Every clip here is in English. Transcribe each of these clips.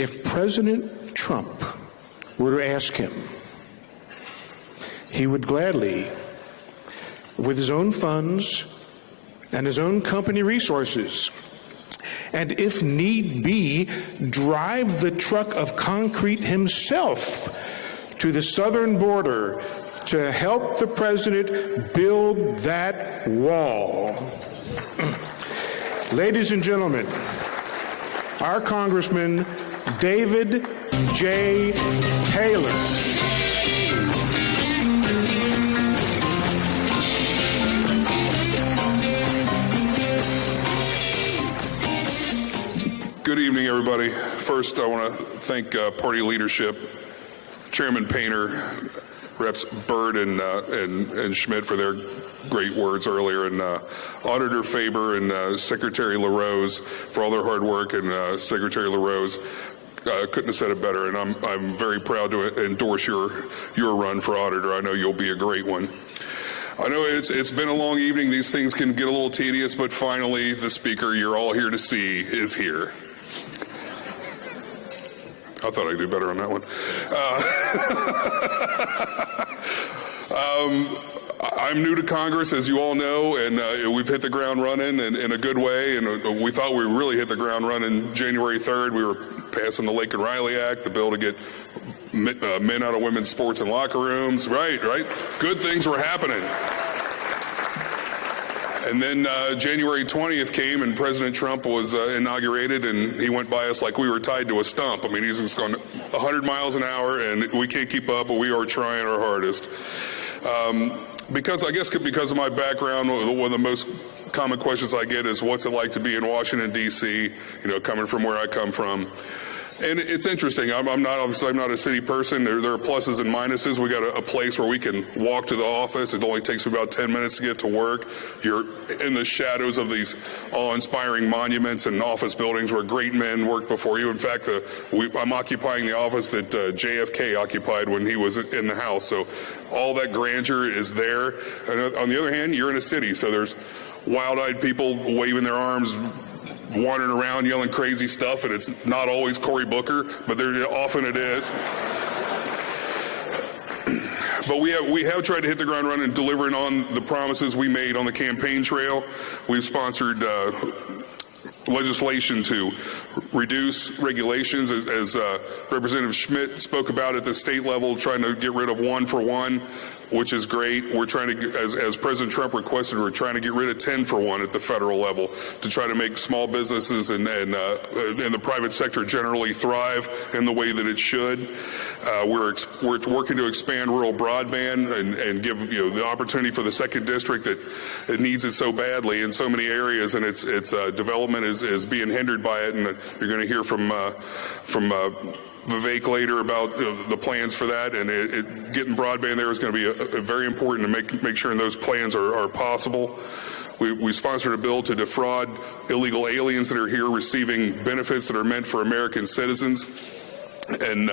if President Trump were to ask him, he would gladly, with his own funds and his own company resources, and if need be, drive the truck of concrete himself to the southern border to help the president build that wall. Ladies and gentlemen, our Congressman David J. Taylor. Good evening, everybody. First, I want to thank party leadership, Chairman Painter, Reps Byrd and Schmidt for their great words earlier, and Auditor Faber and Secretary LaRose for all their hard work, and Secretary LaRose couldn't have said it better, and I'm very proud to endorse your run for auditor. I know you'll be a great one. I know it's been a long evening. These things can get a little tedious, but finally the speaker you're all here to see is here. I thought I'd do better on that one. I'm new to Congress, as you all know, and we've hit the ground running in a good way, and we thought we really hit the ground running January 3rd. We were passing the Lake and Riley Act, the bill to get men out of women's sports and locker rooms. Right. Good things were happening. And then January 20th came, and President Trump was inaugurated, and he went by us like we were tied to a stump. I mean, he's just going 100 miles an hour, and we can't keep up, but we are trying our hardest. Because of my background, one of the most common questions I get is, what's it like to be in Washington, D.C., coming from where I come from? And it's interesting. I'm not a city person. There are pluses and minuses. We got a place where we can walk to the office. It only takes me about 10 minutes to get to work. You're in the shadows of these awe-inspiring monuments and office buildings where great men worked before you. In fact, I'm occupying the office that JFK occupied when he was in the House. So all that grandeur is there. And on the other hand, you're in a city, so there's wild-eyed people waving their arms, wandering around yelling crazy stuff, and it's not always Cory Booker, but often it is. But we have tried to hit the ground running and delivering on the promises we made on the campaign trail. We've sponsored legislation to reduce regulations, as Representative Schmidt spoke about at the state level, trying to get rid of 1-for-1, which is great. We're trying to, as President Trump requested, we're trying to get rid of 10-for-1 at the federal level to try to make small businesses and the private sector generally thrive in the way that it should. We're working to expand rural broadband and give the opportunity for the second district that it needs it so badly in so many areas, and its development is being hindered by it. And you're going to hear from Vivek later about the plans for that, and getting broadband there is going to be very important to make sure those plans are possible. We sponsored a bill to defraud illegal aliens that are here receiving benefits that are meant for American citizens. And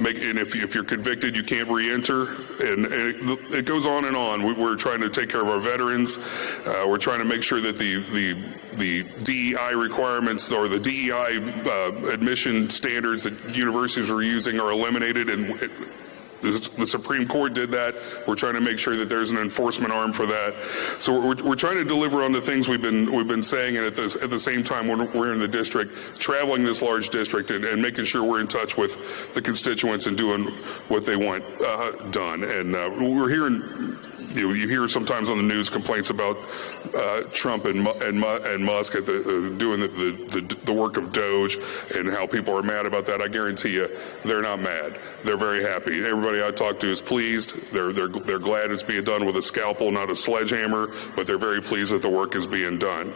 if you're convicted, you can't re-enter, and it goes on and on. We're trying to take care of our veterans. We're trying to make sure that the DEI requirements or the DEI admission standards that universities are using are eliminated, and the Supreme Court did that. We're trying to make sure that there's an enforcement arm for that. So we're trying to deliver on the things we've been saying, and at the same time we're in the district, traveling this large district, and making sure we're in touch with the constituents and doing what they want done. And we're hearing, you hear sometimes on the news complaints about Trump and Musk at doing the work of Doge, and how people are mad about that. I guarantee you, they're not mad. They're very happy. Everybody I talk to is pleased. They're glad it's being done with a scalpel, not a sledgehammer, but they're very pleased that the work is being done.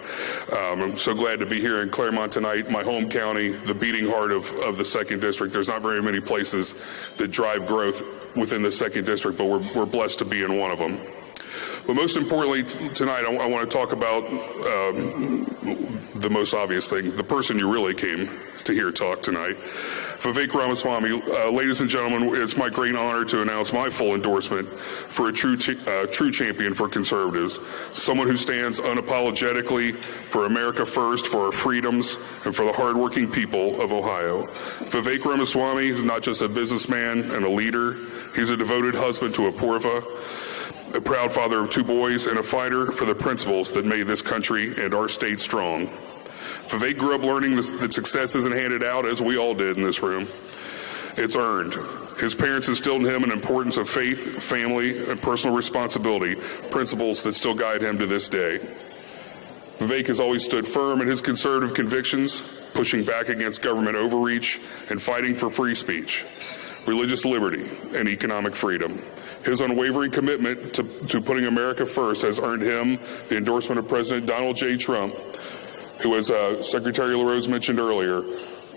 I'm so glad to be here in Clermont tonight, my home county, the beating heart of the second district. There's not very many places that drive growth within the second district, but we're blessed to be in one of them. But most importantly, tonight, I want to talk about the most obvious thing, the person you really came to hear talk tonight. Vivek Ramaswamy, ladies and gentlemen, it's my great honor to announce my full endorsement for a true champion for conservatives, someone who stands unapologetically for America first, for our freedoms, and for the hardworking people of Ohio. Vivek Ramaswamy is not just a businessman and a leader, he's a devoted husband to Apoorva, a proud father of 2 boys, and a fighter for the principles that made this country and our state strong. Vivek grew up learning that success isn't handed out, as we all did in this room. It's earned. His parents instilled in him an importance of faith, family, and personal responsibility, principles that still guide him to this day. Vivek has always stood firm in his conservative convictions, pushing back against government overreach and fighting for free speech, religious liberty, and economic freedom. His unwavering commitment to putting America first has earned him the endorsement of President Donald J. Trump, who, as Secretary LaRose mentioned earlier,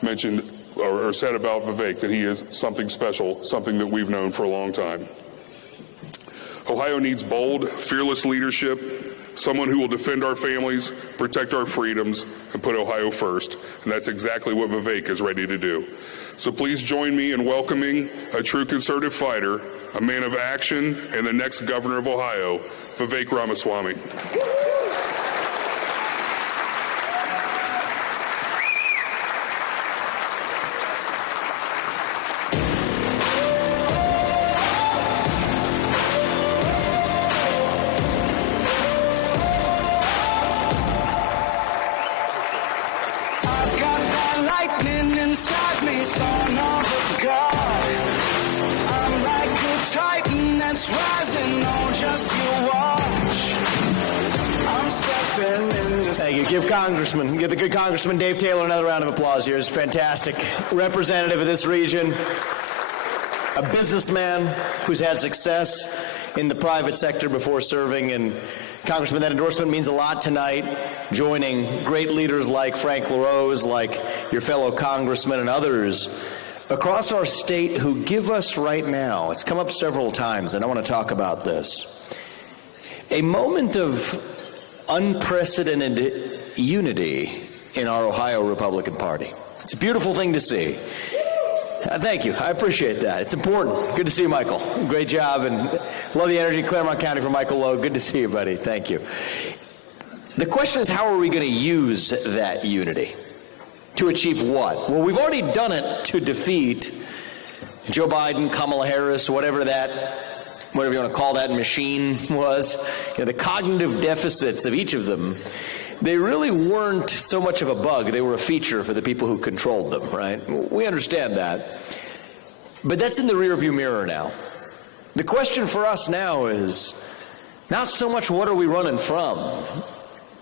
said about Vivek that he is something special, something that we've known for a long time. Ohio needs bold, fearless leadership, someone who will defend our families, protect our freedoms, and put Ohio first. And that's exactly what Vivek is ready to do. So please join me in welcoming a true conservative fighter, a man of action, and the next governor of Ohio, Vivek Ramaswamy. Inside me, son of a god. I'm like a titan that's rising on just you watch. I'm stepping into... Thank you. Give the good Congressman Dave Taylor another round of applause here. He's fantastic. Representative of this region, a businessman who's had success in the private sector before serving, and Congressman, that endorsement means a lot tonight, joining great leaders like Frank LaRose, like your fellow congressmen and others across our state who give us right now, it's come up several times, and I want to talk about this, a moment of unprecedented unity in our Ohio Republican Party. It's a beautiful thing to see. Thank you. I appreciate that. It's important. Good to see you, Michael. Great job, and love the energy in Clermont County for Michael Lowe. Good to see you, buddy. Thank you. The question is, how are we going to use that unity? To achieve what? Well, we've already done it to defeat Joe Biden, Kamala Harris, whatever you want to call that machine was. The cognitive deficits of each of them, they really weren't so much of a bug. They were a feature for the people who controlled them, right? We understand that. But that's in the rearview mirror now. The question for us now is not so much what are we running from,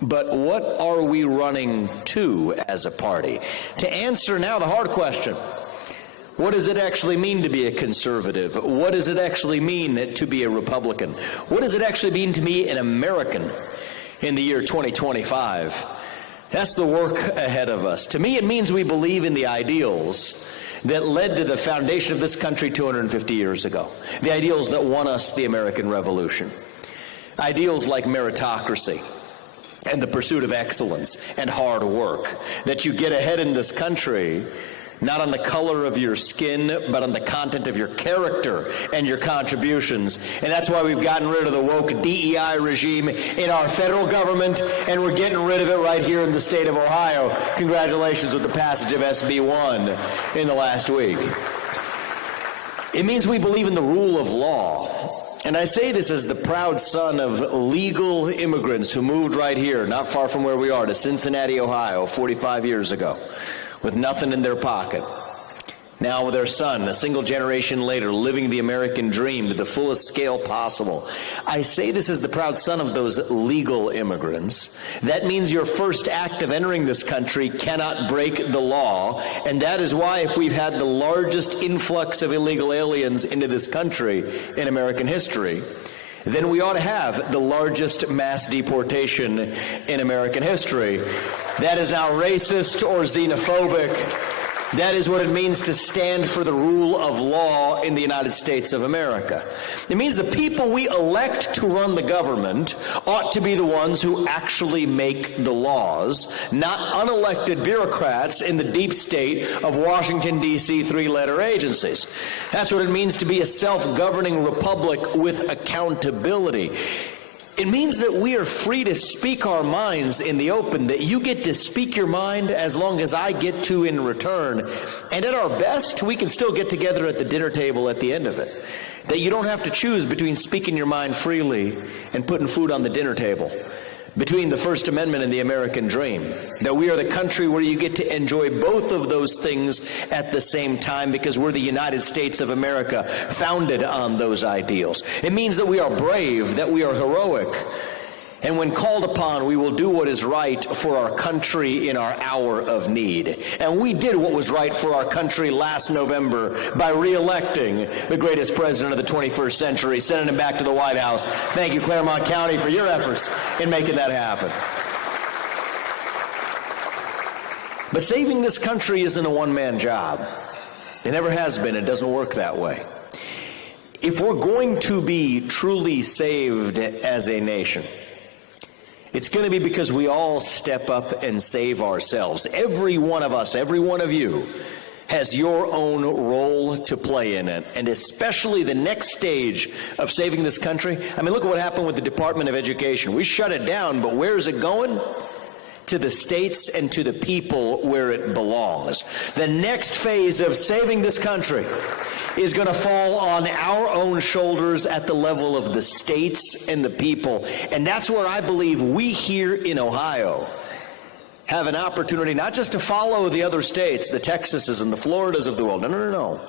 but what are we running to as a party? To answer now the hard question, what does it actually mean to be a conservative? What does it actually mean to be a Republican? What does it actually mean to be an American in the year 2025? That's the work ahead of us. To me, it means we believe in the ideals that led to the foundation of this country 250 years ago. The ideals that won us the American Revolution. Ideals like meritocracy and the pursuit of excellence and hard work. That you get ahead in this country not on the color of your skin, but on the content of your character and your contributions. And that's why we've gotten rid of the woke DEI regime in our federal government, and we're getting rid of it right here in the state of Ohio. Congratulations with the passage of SB 1 in the last week. It means we believe in the rule of law. And I say this as the proud son of legal immigrants who moved right here, not far from where we are, to Cincinnati, Ohio, 45 years ago, with nothing in their pocket. Now with their son, a single generation later, living the American dream to the fullest scale possible. I say this as the proud son of those legal immigrants. That means your first act of entering this country cannot break the law, and that is why if we've had the largest influx of illegal aliens into this country in American history, then we ought to have the largest mass deportation in American history. That is now racist or xenophobic That is what it means to stand for the rule of law in the United States of America. It means the people we elect to run the government ought to be the ones who actually make the laws, not unelected bureaucrats in the deep state of Washington, D.C. three-letter agencies. That's what it means to be a self-governing republic with accountability. It means that we are free to speak our minds in the open, that you get to speak your mind as long as I get to in return. And at our best, we can still get together at the dinner table at the end of it. That you don't have to choose between speaking your mind freely and putting food on the dinner table, between the First Amendment and the American dream. That we are the country where you get to enjoy both of those things at the same time, because we're the United States of America, founded on those ideals. It means that we are brave, that we are heroic, and when called upon, we will do what is right for our country in our hour of need. And we did what was right for our country last November by re-electing the greatest president of the 21st century, sending him back to the White House. Thank you, Clermont County, for your efforts in making that happen. But saving this country isn't a one-man job. It never has been. It doesn't work that way. If we're going to be truly saved as a nation, it's going to be because we all step up and save ourselves. Every one of us, every one of you, has your own role to play in it, and especially the next stage of saving this country. I mean, look at what happened with the Department of Education. We shut it down, but where is it going? To the states and to the people where it belongs. The next phase of saving this country is going to fall on our own shoulders at the level of the states and the people. And that's where I believe we here in Ohio have an opportunity not just to follow the other states, the Texases and the Floridas of the world. No.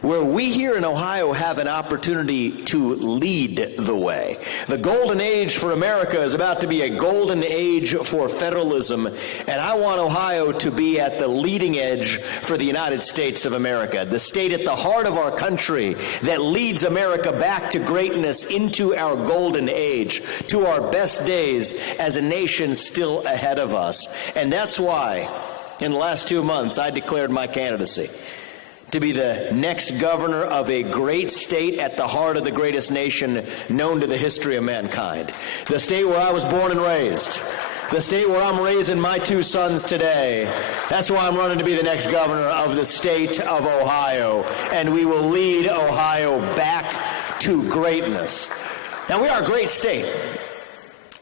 Where we here in Ohio have an opportunity to lead the way. The golden age for America is about to be a golden age for federalism, and I want Ohio to be at the leading edge for the United States of America, the state at the heart of our country that leads America back to greatness, into our golden age, to our best days as a nation still ahead of us. And that's why, in the last 2 months, I declared my candidacy to be the next governor of a great state at the heart of the greatest nation known to the history of mankind. The state where I was born and raised. The state where I'm raising my 2 sons today. That's why I'm running to be the next governor of the state of Ohio. And we will lead Ohio back to greatness. Now, we are a great state.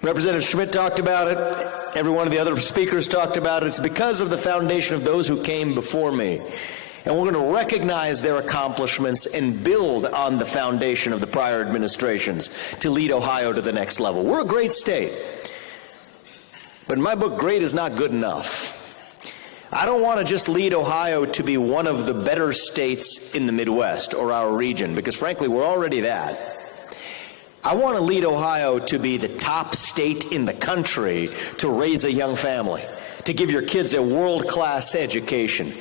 Representative Schmidt talked about it. Every one of the other speakers talked about it. It's because of the foundation of those who came before me. And we're going to recognize their accomplishments and build on the foundation of the prior administrations to lead Ohio to the next level. We're a great state. But in my book, great is not good enough. I don't want to just lead Ohio to be one of the better states in the Midwest or our region, because frankly, we're already that. I want to lead Ohio to be the top state in the country to raise a young family, to give your kids a world-class education,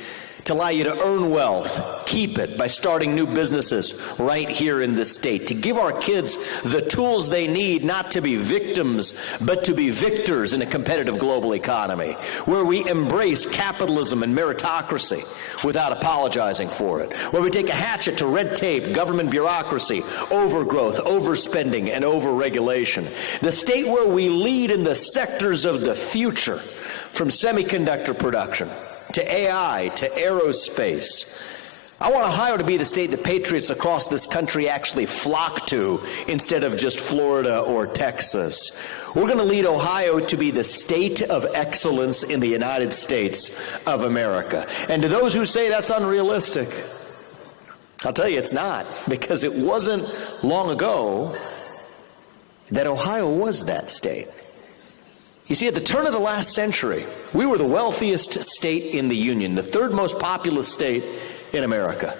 to allow you to earn wealth, keep it by starting new businesses right here in this state, to give our kids the tools they need not to be victims, but to be victors in a competitive global economy, where we embrace capitalism and meritocracy without apologizing for it, where we take a hatchet to red tape, government bureaucracy, overgrowth, overspending, and overregulation. The state where we lead in the sectors of the future, from semiconductor production to AI, to aerospace. I want Ohio to be the state that patriots across this country actually flock to instead of just Florida or Texas. We're going to lead Ohio to be the state of excellence in the United States of America. And to those who say that's unrealistic, I'll tell you it's not, because it wasn't long ago that Ohio was that state. You see, at the turn of the last century, we were the wealthiest state in the Union, the 3rd most populous state in America,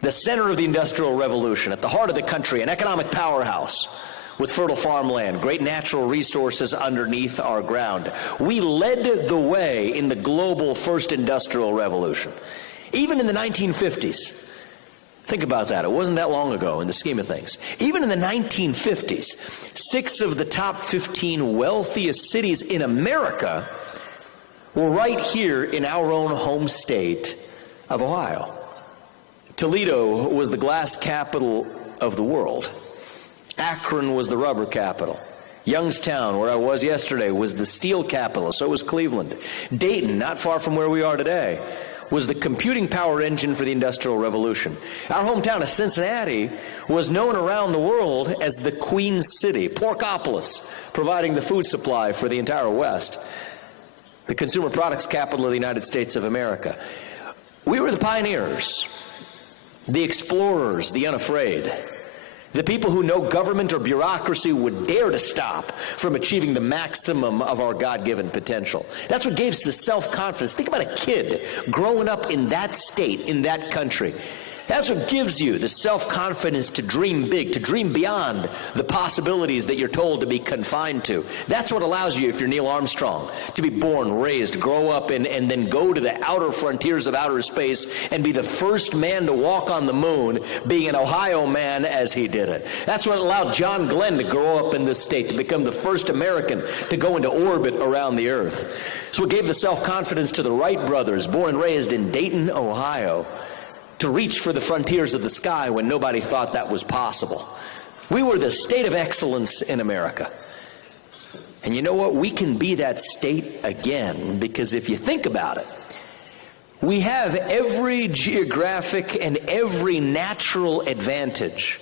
the center of the Industrial Revolution, at the heart of the country, an economic powerhouse with fertile farmland, great natural resources underneath our ground. We led the way in the global first industrial revolution. Even in the 1950s, think about that. It wasn't that long ago in the scheme of things. Even in the 1950s, 6 of the top 15 wealthiest cities in America were right here in our own home state of Ohio. Toledo was the glass capital of the world. Akron was the rubber capital. Youngstown, where I was yesterday, was the steel capital, so was Cleveland. Dayton, not far from where we are today, was the computing power engine for the Industrial Revolution. Our hometown of Cincinnati was known around the world as the Queen City, Porkopolis, providing the food supply for the entire West, the consumer products capital of the United States of America. We were the pioneers, the explorers, the unafraid, the people who no government or bureaucracy would dare to stop from achieving the maximum of our God-given potential. That's what gave us the self-confidence. Think about a kid growing up in that state, in that country. That's what gives you the self-confidence to dream big, to dream beyond the possibilities that you're told to be confined to. That's what allows you, if you're Neil Armstrong, to be born, raised, grow up, and then go to the outer frontiers of outer space and be the first man to walk on the moon, being an Ohio man as he did it. That's what allowed John Glenn to grow up in this state, to become the first American to go into orbit around the Earth. So it gave the self-confidence to the Wright brothers, born and raised in Dayton, Ohio, to reach for the frontiers of the sky when nobody thought that was possible. We were the state of excellence in America. And you know what? We can be that state again, because if you think about it, we have every geographic and every natural advantage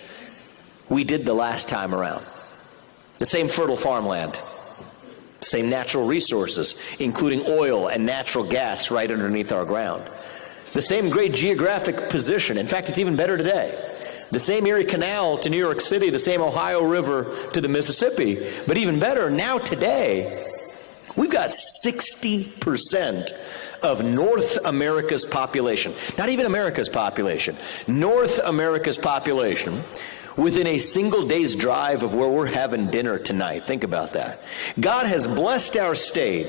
we did the last time around. The same fertile farmland, same natural resources, including oil and natural gas right underneath our ground. The same great geographic position. In fact, it's even better today. The same Erie Canal to New York City, the same Ohio River to the Mississippi. But even better, now today, we've got 60% of North America's population, not even America's population, North America's population, within a single day's drive of where we're having dinner tonight. Think about that. God has blessed our state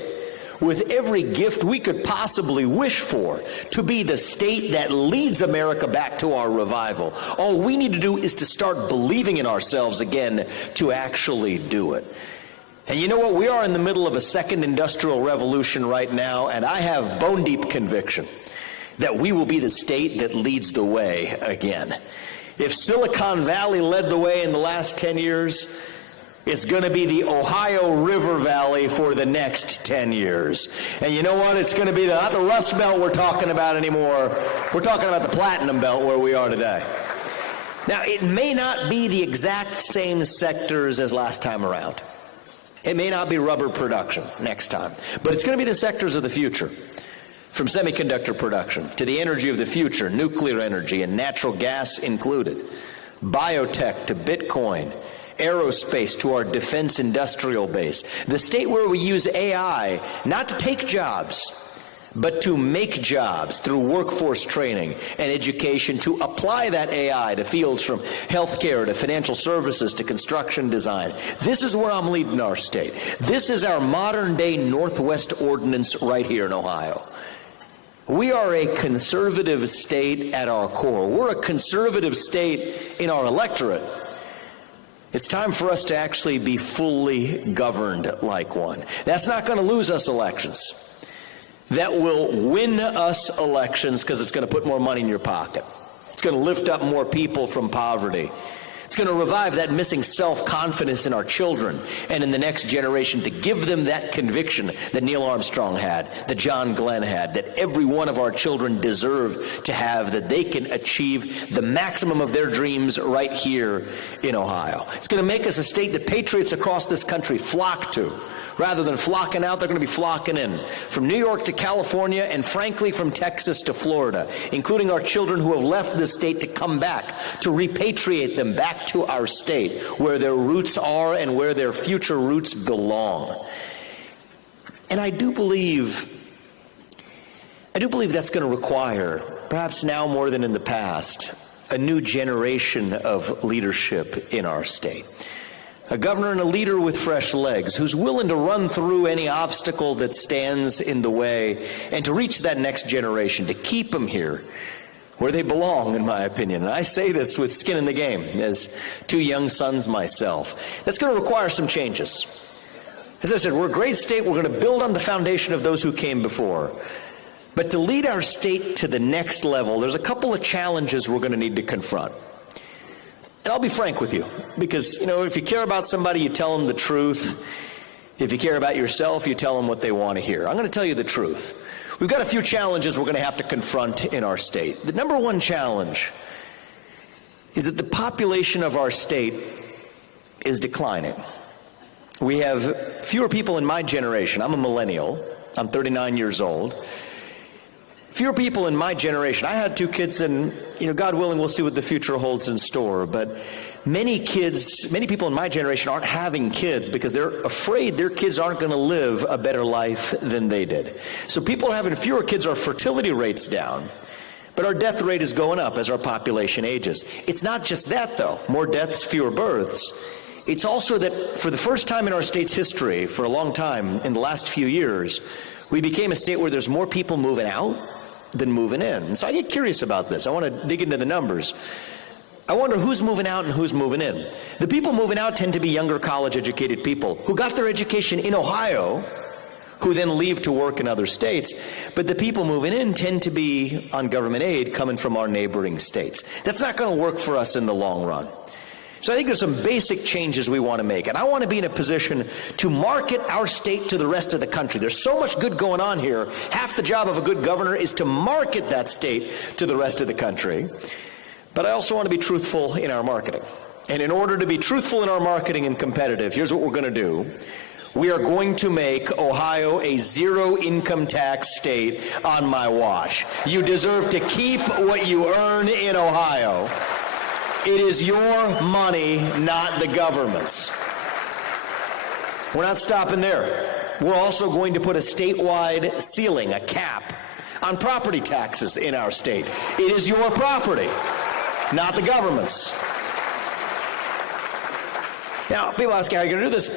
with every gift we could possibly wish for, to be the state that leads America back to our revival. All we need to do is to start believing in ourselves again to actually do it. And you know what? We are in the middle of a second industrial revolution right now, and I have bone-deep conviction that we will be the state that leads the way again. If Silicon Valley led the way in the last 10 years, it's going to be the Ohio River Valley for the next 10 years. And you know what? It's going to be not the Rust Belt we're talking about anymore. We're talking about the Platinum Belt where we are today. Now, it may not be the exact same sectors as last time around. It may not be rubber production next time, but it's going to be the sectors of the future. From semiconductor production to the energy of the future, nuclear energy and natural gas included, biotech to Bitcoin, aerospace to our defense industrial base, the state where we use AI not to take jobs, but to make jobs through workforce training and education, to apply that AI to fields from healthcare to financial services to construction design. This is where I'm leading our state. This is our modern-day Northwest Ordinance right here in Ohio. We are a conservative state at our core. We're a conservative state in our electorate. It's time for us to actually be fully governed like one. That's not going to lose us elections. That will win us elections because it's going to put more money in your pocket. It's going to lift up more people from poverty. It's going to revive that missing self-confidence in our children and in the next generation, to give them that conviction that Neil Armstrong had, that John Glenn had, that every one of our children deserve to have, that they can achieve the maximum of their dreams right here in Ohio. It's going to make us a state that patriots across this country flock to. Rather than flocking out, they're going to be flocking in. From New York to California, and frankly from Texas to Florida, including our children who have left this state to come back, to repatriate them back to our state, where their roots are and where their future roots belong. And I do believe that's going to require, perhaps now more than in the past, a new generation of leadership in our state. A governor and a leader with fresh legs, who's willing to run through any obstacle that stands in the way and to reach that next generation, to keep them here where they belong, in my opinion. And I say this with skin in the game, as two young sons myself. That's going to require some changes. As I said, we're a great state. We're going to build on the foundation of those who came before. But to lead our state to the next level, there's a couple of challenges we're going to need to confront. And I'll be frank with you, because, if you care about somebody, you tell them the truth. If you care about yourself, you tell them what they want to hear. I'm going to tell you the truth. We've got a few challenges we're going to have to confront in our state. The number one challenge is that the population of our state is declining. We have fewer people in my generation. I'm a millennial. I'm 39 years old. Fewer people in my generation. I had 2 kids, and God willing, we'll see what the future holds in store. But many people in my generation aren't having kids because they're afraid their kids aren't going to live a better life than they did. So people are having fewer kids. Our fertility rate's down, but our death rate is going up as our population ages. It's not just that, though. More deaths, fewer births. It's also that for the first time in our state's history, for a long time, in the last few years, we became a state where there's more people moving out than moving in. And so I get curious about this. I want to dig into the numbers. I wonder who's moving out and who's moving in. The people moving out tend to be younger college-educated people who got their education in Ohio, who then leave to work in other states. But the people moving in tend to be on government aid coming from our neighboring states. That's not going to work for us in the long run. So I think there's some basic changes we want to make, and I want to be in a position to market our state to the rest of the country. There's so much good going on here. Half the job of a good governor is to market that state to the rest of the country. But I also want to be truthful in our marketing. And in order to be truthful in our marketing and competitive, here's what we're going to do. We are going to make Ohio a zero-income tax state on my watch. You deserve to keep what you earn in Ohio. It is your money, not the government's. We're not stopping there. We're also going to put a statewide ceiling, a cap, on property taxes in our state. It is your property, not the government's. Now, people ask, how are you going to do this?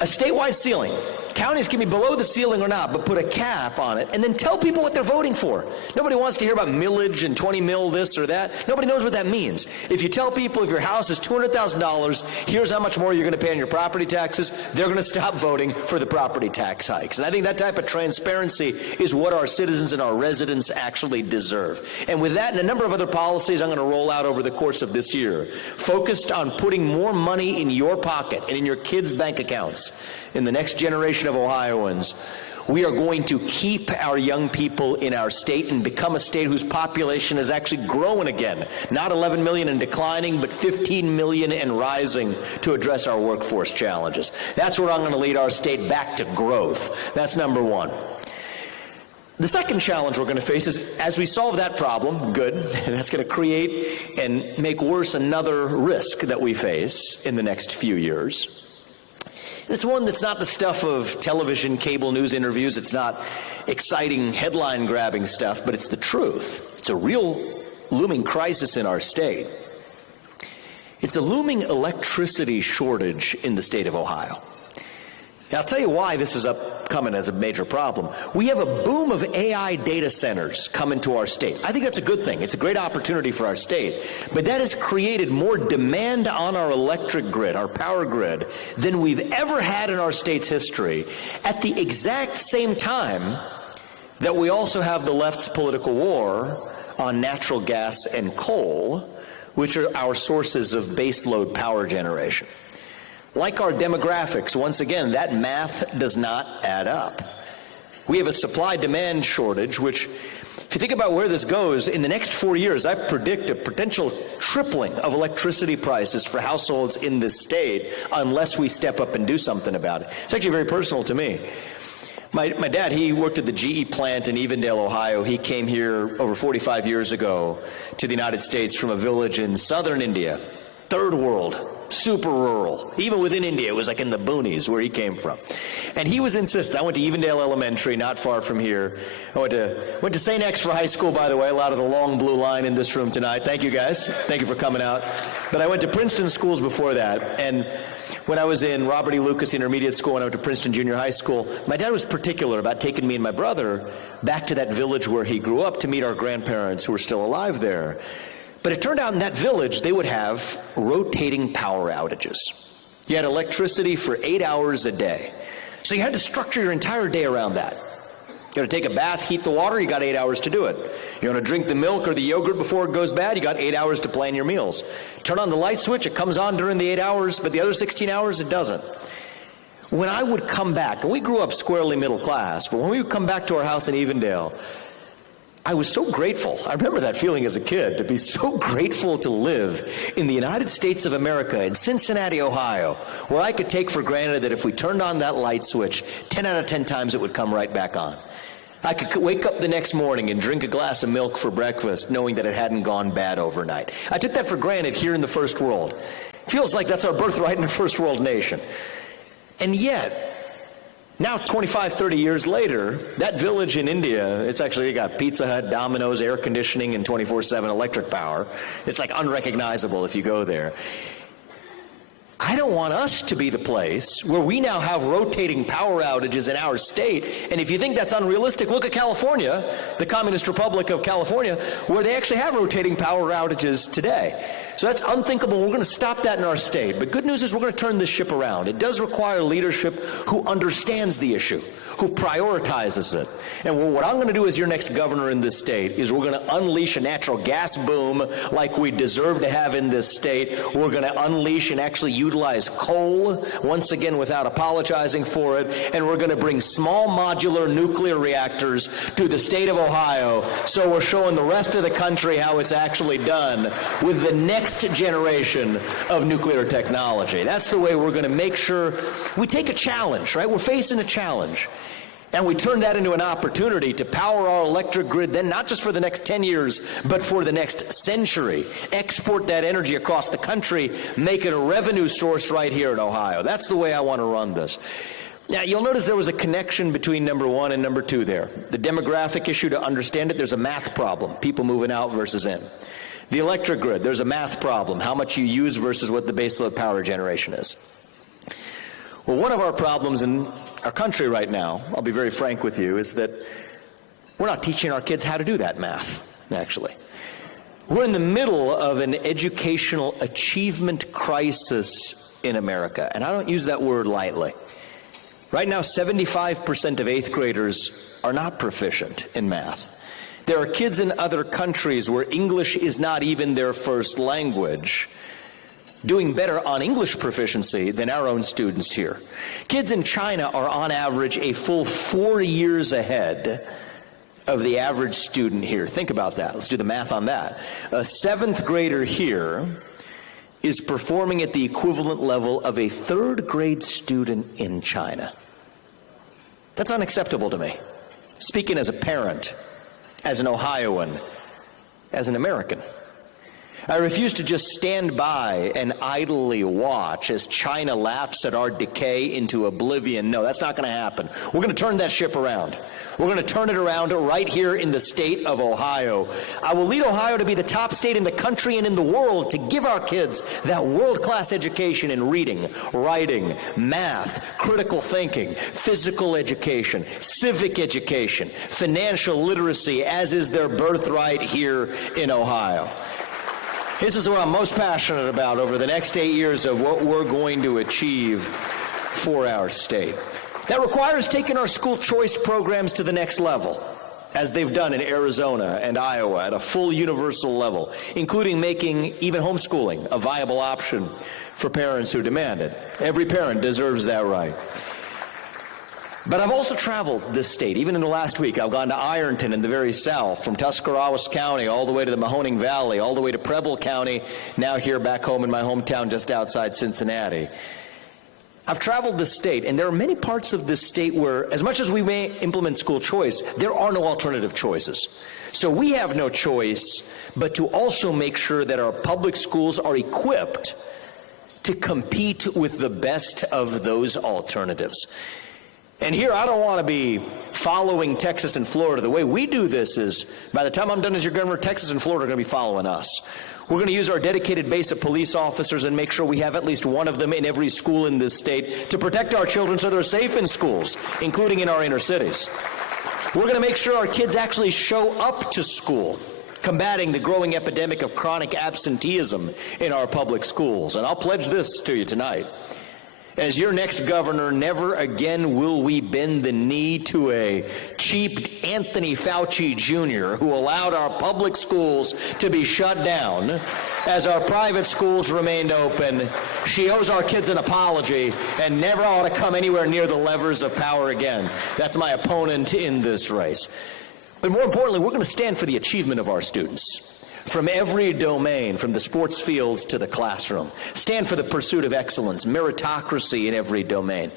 A statewide ceiling. Counties can be below the ceiling or not, but put a cap on it, and then tell people what they're voting for. Nobody wants to hear about millage and 20 mil this or that. Nobody knows what that means. If you tell people if your house is $200,000, here's how much more you're going to pay on your property taxes, they're going to stop voting for the property tax hikes. And I think that type of transparency is what our citizens and our residents actually deserve. And with that and a number of other policies I'm going to roll out over the course of this year, focused on putting more money in your pocket and in your kids' bank accounts in the next generation of Ohioans, we are going to keep our young people in our state and become a state whose population is actually growing again. Not 11 million and declining, but 15 million and rising to address our workforce challenges. That's where I'm going to lead our state back to growth. That's number one. The second challenge we're going to face is, as we solve that problem, good, and that's going to create and make worse another risk that we face in the next few years. It's one that's not the stuff of television, cable news interviews. It's not exciting headline-grabbing stuff, but it's the truth. It's a real looming crisis in our state. It's a looming electricity shortage in the state of Ohio. Now, I'll tell you why this is coming as a major problem. We have a boom of AI data centers coming to our state. I think that's a good thing. It's a great opportunity for our state. But that has created more demand on our electric grid, our power grid, than we've ever had in our state's history, at the exact same time that we also have the left's political war on natural gas and coal, which are our sources of baseload power generation. Like our demographics, once again, that math does not add up. We have a supply-demand shortage, which, if you think about where this goes, in the next 4 years, I predict a potential tripling of electricity prices for households in this state unless we step up and do something about it. It's actually very personal to me. My dad, he worked at the GE plant in Evendale, Ohio. He came here over 45 years ago to the United States from a village in southern India, third world. Super rural. Even within India, it was like in the boonies where he came from. And he was insistent. I went to Evendale Elementary, not far from here. I went to St. X for high school, by the way, a lot of the long blue line in this room tonight. Thank you, guys. Thank you for coming out. But I went to Princeton schools before that. And when I was in Robert E. Lucas Intermediate School and I went to Princeton Junior High School, my dad was particular about taking me and my brother back to that village where he grew up to meet our grandparents who were still alive there. But it turned out in that village, they would have rotating power outages. You had electricity for 8 hours a day. So you had to structure your entire day around that. You want to take a bath, heat the water, you got 8 hours to do it. You want to drink the milk or the yogurt before it goes bad, you got 8 hours to plan your meals. Turn on the light switch, it comes on during the 8 hours, but the other 16 hours, it doesn't. When I would come back, and we grew up squarely middle class, but when we would come back to our house in Evendale, I was so grateful. I remember that feeling as a kid, to be so grateful to live in the United States of America, in Cincinnati, Ohio, where I could take for granted that if we turned on that light switch, 10 out of 10 times it would come right back on. I could wake up the next morning and drink a glass of milk for breakfast, knowing that it hadn't gone bad overnight. I took that for granted here in the first world. Feels like that's our birthright in a first world nation. And yet, now 25, 30 years later, that village in India, it's actually, they got Pizza Hut, Domino's, air conditioning, and 24/7 electric power. It's like unrecognizable if you go there. I don't want us to be the place where we now have rotating power outages in our state. And if you think that's unrealistic, look at California, the Communist Republic of California, where they actually have rotating power outages today. So that's unthinkable. We're going to stop that in our state. But good news is we're going to turn this ship around. It does require leadership who understands the issue, who prioritizes it. And what I'm going to do as your next governor in this state is we're going to unleash a natural gas boom like we deserve to have in this state. We're going to unleash and actually utilize coal, once again without apologizing for it. And we're going to bring small modular nuclear reactors to the state of Ohio, so we're showing the rest of the country how it's actually done with the next generation of nuclear technology. That's the way we're going to make sure we take a challenge, right? We're facing a challenge. And we turn that into an opportunity to power our electric grid, then not just for the next 10 years, but for the next century. Export that energy across the country, make it a revenue source right here in Ohio. That's the way I want to run this. Now, you'll notice there was a connection between number one and number two there. The demographic issue, to understand it, there's a math problem, people moving out versus in. The electric grid, there's a math problem, how much you use versus what the baseload power generation is. Well, one of our problems in our country right now, I'll be very frank with you, is that we're not teaching our kids how to do that math, actually. We're in the middle of an educational achievement crisis in America, and I don't use that word lightly. Right now, 75% of 8th graders are not proficient in math. There are kids in other countries where English is not even their first language, doing better on English proficiency than our own students here. Kids in China are on average a full 4 years ahead of the average student here. Think about that. Let's do the math on that. A 7th grader here is performing at the equivalent level of a 3rd grade student in China. That's unacceptable to me. Speaking as a parent, as an Ohioan, as an American. I refuse to just stand by and idly watch as China laughs at our decay into oblivion. No, that's not going to happen. We're going to turn that ship around. We're going to turn it around right here in the state of Ohio. I will lead Ohio to be the top state in the country and in the world to give our kids that world-class education in reading, writing, math, critical thinking, physical education, civic education, financial literacy, as is their birthright here in Ohio. This is what I'm most passionate about over the next 8 years of what we're going to achieve for our state. That requires taking our school choice programs to the next level, as they've done in Arizona and Iowa at a full universal level, including making even homeschooling a viable option for parents who demand it. Every parent deserves that right. But I've also traveled this state. Even in the last week, I've gone to Ironton in the very south, from Tuscarawas County all the way to the Mahoning Valley, all the way to Preble County, now here back home in my hometown just outside Cincinnati. I've traveled this state, and there are many parts of this state where, as much as we may implement school choice, there are no alternative choices. So we have no choice but to also make sure that our public schools are equipped to compete with the best of those alternatives. And here, I don't want to be following Texas and Florida. The way we do this is, by the time I'm done as your governor, Texas and Florida are going to be following us. We're going to use our dedicated base of police officers and make sure we have at least one of them in every school in this state to protect our children so they're safe in schools, including in our inner cities. We're going to make sure our kids actually show up to school, combating the growing epidemic of chronic absenteeism in our public schools. And I'll pledge this to you tonight. As your next governor, never again will we bend the knee to a cheap Anthony Fauci Jr. who allowed our public schools to be shut down as our private schools remained open. She owes our kids an apology and never ought to come anywhere near the levers of power again. That's my opponent in this race. But more importantly, we're going to stand for the achievement of our students. From every domain, from the sports fields to the classroom. Stand for the pursuit of excellence, meritocracy in every domain.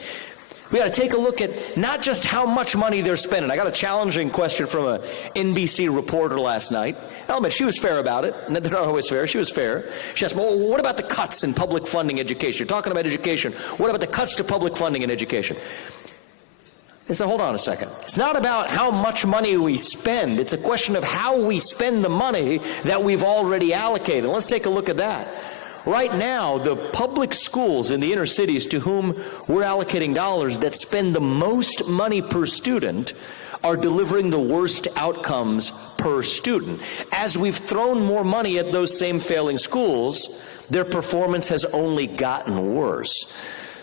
We got to take a look at not just how much money they're spending. I got a challenging question from an NBC reporter last night. I'll admit, she was fair about it. They're not always fair. She was fair. She asked me, well, what about the cuts in public funding education? You're talking about education. What about the cuts to public funding in education? I said, hold on a second. It's not about how much money we spend. It's a question of how we spend the money that we've already allocated. Let's take a look at that. Right now, the public schools in the inner cities to whom we're allocating dollars that spend the most money per student are delivering the worst outcomes per student. As we've thrown more money at those same failing schools, their performance has only gotten worse.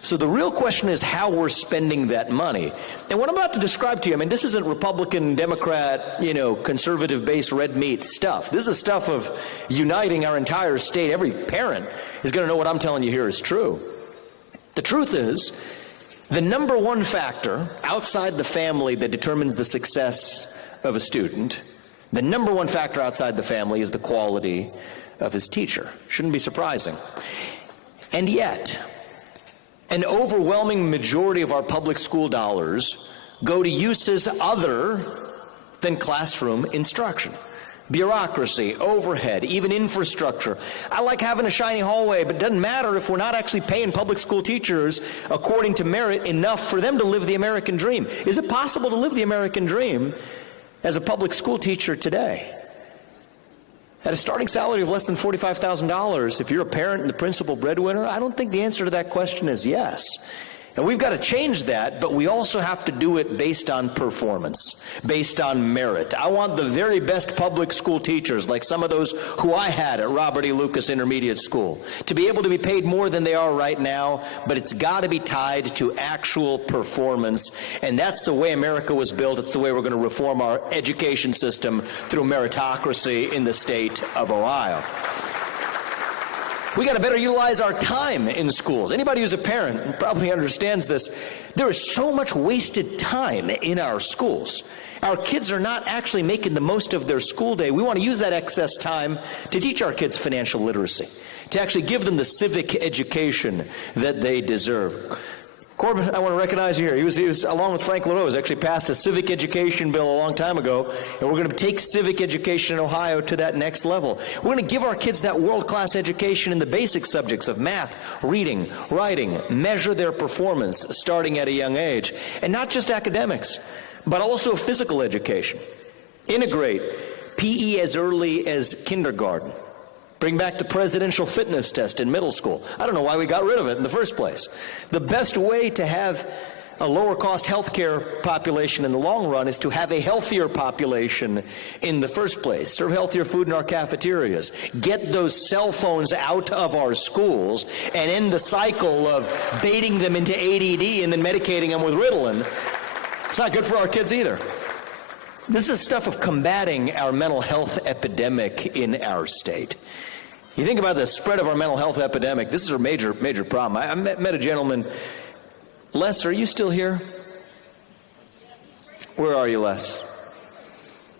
So the real question is how we're spending that money. And what I'm about to describe to you, I mean, this isn't Republican, Democrat, conservative-based red meat stuff. This is stuff of uniting our entire state. Every parent is going to know what I'm telling you here is true. The truth is, the number one factor outside the family that determines the success of a student, the number one factor outside the family is the quality of his teacher. Shouldn't be surprising. And yet, an overwhelming majority of our public school dollars go to uses other than classroom instruction. Bureaucracy, overhead, even infrastructure. I like having a shiny hallway, but it doesn't matter if we're not actually paying public school teachers according to merit enough for them to live the American dream. Is it possible to live the American dream as a public school teacher today? At a starting salary of less than $45,000, if you're a parent and the principal breadwinner, I don't think the answer to that question is yes. And we've got to change that, but we also have to do it based on performance, based on merit. I want the very best public school teachers, like some of those who I had at Robert E. Lucas Intermediate School, to be able to be paid more than they are right now, but it's got to be tied to actual performance. And that's the way America was built. It's the way we're going to reform our education system through meritocracy in the state of Ohio. We got to better utilize our time in schools. Anybody who's a parent probably understands this. There is so much wasted time in our schools. Our kids are not actually making the most of their school day. We want to use that excess time to teach our kids financial literacy, to actually give them the civic education that they deserve. Corbin, I want to recognize you here. He was along with Frank LaRose, actually passed a civic education bill a long time ago, and we're going to take civic education in Ohio to that next level. We're going to give our kids that world-class education in the basic subjects of math, reading, writing, measure their performance starting at a young age, and not just academics, but also physical education. Integrate PE as early as kindergarten. Bring back the presidential fitness test in middle school. I don't know why we got rid of it in the first place. The best way to have a lower cost healthcare population in the long run is to have a healthier population in the first place. Serve healthier food in our cafeterias. Get those cell phones out of our schools and end the cycle of baiting them into ADD and then medicating them with Ritalin. It's not good for our kids either. This is stuff of combating our mental health epidemic in our state. You think about the spread of our mental health epidemic, this is a major problem. I met a gentleman. Les, are you still here? Where are you, Les?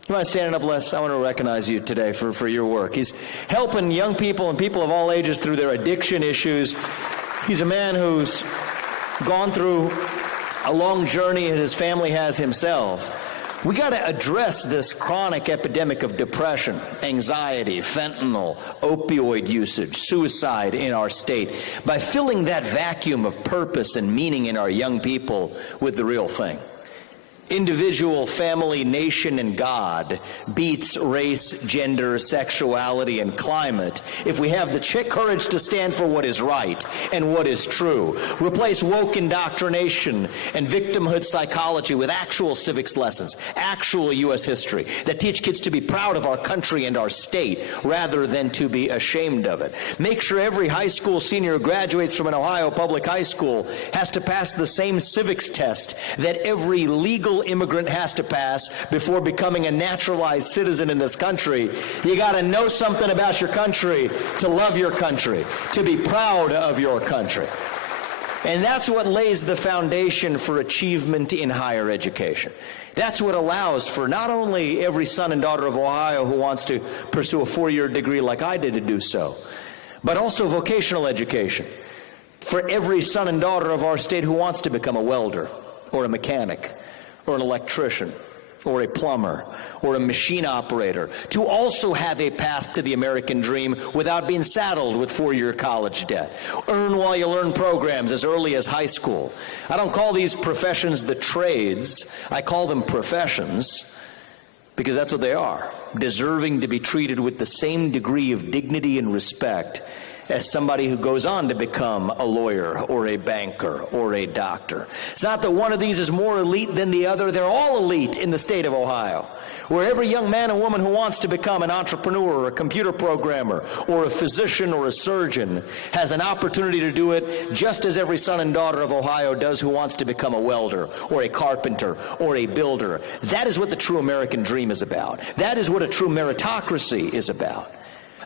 You mind standing up, Les? I want to recognize you today for your work. He's helping young people and people of all ages through their addiction issues. He's a man who's gone through a long journey, and his family has himself. We got to address this chronic epidemic of depression, anxiety, fentanyl, opioid usage, suicide in our state by filling that vacuum of purpose and meaning in our young people with the real thing. individual, family, nation, and God beats race, gender, sexuality, and climate if we have the courage to stand for what is right and what is true. Replace woke indoctrination and victimhood psychology with actual civics lessons, actual U.S. history that teach kids to be proud of our country and our state rather than to be ashamed of it. Make sure every high school senior who graduates from an Ohio public high school has to pass the same civics test that every legal immigrant has to pass before becoming a naturalized citizen in this country. You got to know something about your country to love your country, to be proud of your country. And that's what lays the foundation for achievement in higher education. That's what allows for not only every son and daughter of Ohio who wants to pursue a 4-year degree like I did to do so, but also vocational education for every son and daughter of our state who wants to become a welder or a mechanic or an electrician or a plumber or a machine operator, to also have a path to the American dream without being saddled with 4-year college debt. Earn while you learn programs as early as high school. I don't call these professions the trades, I call them professions because that's what they are, deserving to be treated with the same degree of dignity and respect as somebody who goes on to become a lawyer or a banker or a doctor. It's not that one of these is more elite than the other. They're all elite in the state of Ohio, where every young man and woman who wants to become an entrepreneur or a computer programmer or a physician or a surgeon has an opportunity to do it just as every son and daughter of Ohio does who wants to become a welder or a carpenter or a builder. That is what the true American dream is about. That is what a true meritocracy is about.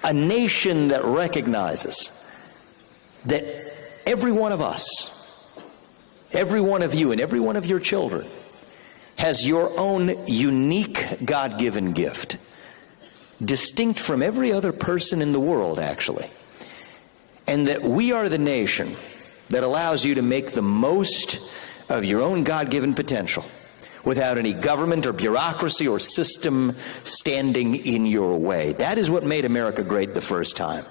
A nation that recognizes that every one of us, every one of you, and every one of your children has your own unique God-given gift, distinct from every other person in the world, actually. And that we are the nation that allows you to make the most of your own God-given potential without any government or bureaucracy or system standing in your way. That is what made America great the first time.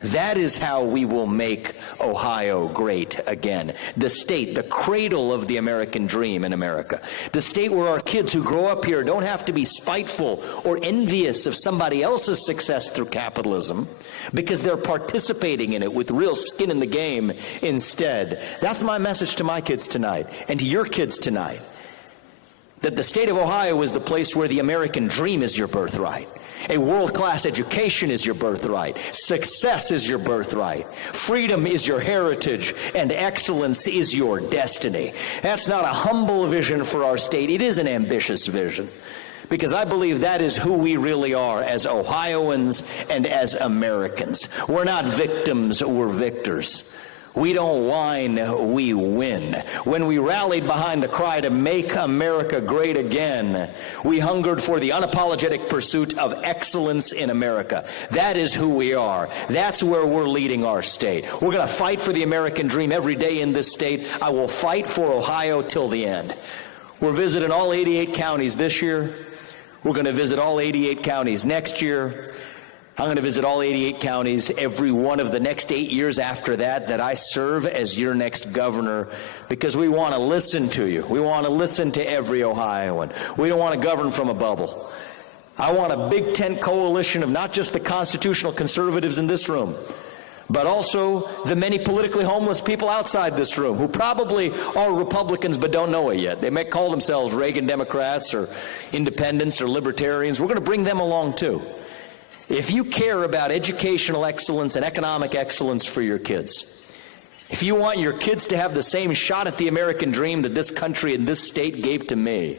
That is how we will make Ohio great again. The state, the cradle of the American dream in America. The state where our kids who grow up here don't have to be spiteful or envious of somebody else's success through capitalism because they're participating in it with real skin in the game instead. That's my message to my kids tonight and to your kids tonight. That the state of Ohio is the place where the American dream is your birthright. A world-class education is your birthright. Success is your birthright. Freedom is your heritage, and excellence is your destiny. That's not a humble vision for our state. It is an ambitious vision, because I believe that is who we really are as Ohioans and as Americans. We're not victims, we're victors. We don't whine, we win. When we rallied behind the cry to make America great again, we hungered for the unapologetic pursuit of excellence in America. That is who we are. That's where we're leading our state. We're going to fight for the American dream every day in this state. I will fight for Ohio till the end. We're visiting all 88 counties this year. We're going to visit all 88 counties next year. I'm going to visit all 88 counties every one of the next 8 years after that I serve as your next governor, because we want to listen to you. We want to listen to every Ohioan. We don't want to govern from a bubble. I want a big tent coalition of not just the constitutional conservatives in this room, but also the many politically homeless people outside this room who probably are Republicans but don't know it yet. They may call themselves Reagan Democrats or independents or libertarians. We're going to bring them along too. If you care about educational excellence and economic excellence for your kids, if you want your kids to have the same shot at the American dream that this country and this state gave to me,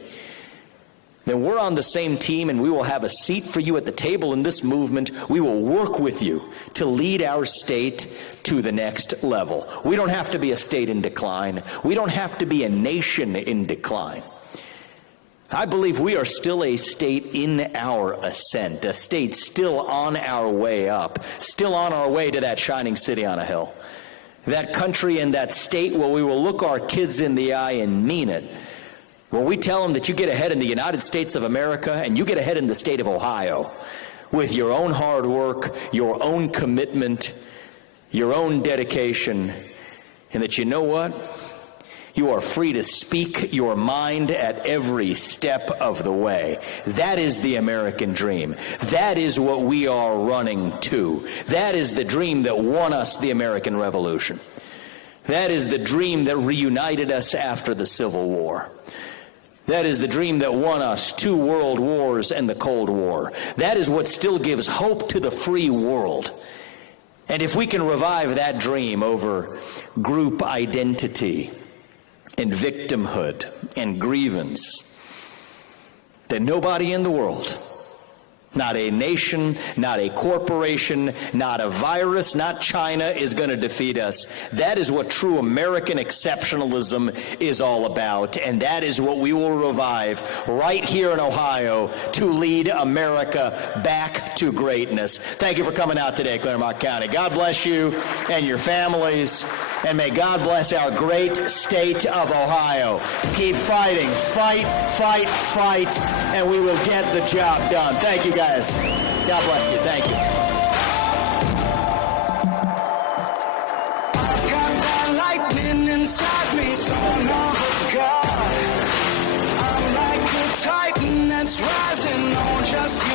then we're on the same team, and we will have a seat for you at the table in this movement. We will work with you to lead our state to the next level. We don't have to be a state in decline. We don't have to be a nation in decline. I believe we are still a state in our ascent, a state still on our way up, still on our way to that shining city on a hill. That country and that state where we will look our kids in the eye and mean it. When we tell them that you get ahead in the United States of America and you get ahead in the state of Ohio with your own hard work, your own commitment, your own dedication, and that you know what? You are free to speak your mind at every step of the way. That is the American dream. That is what we are running to. That is the dream that won us the American Revolution. That is the dream that reunited us after the Civil War. That is the dream that won us 2 world wars and the Cold War. That is what still gives hope to the free world. And if we can revive that dream over group identity and victimhood and grievance, then nobody in the world, not a nation, not a corporation, not a virus, not China, is going to defeat us. That is what true American exceptionalism is all about, and that is what we will revive right here in Ohio to lead America back to greatness. Thank you for coming out today, Clermont County. God bless you and your families, and may God bless our great state of Ohio. Keep fighting. Fight, fight, fight, and we will get the job done. Thank you, guys. God bless you. Thank you. I've got that lightning inside me, son of a god. I'm like a titan that's rising on just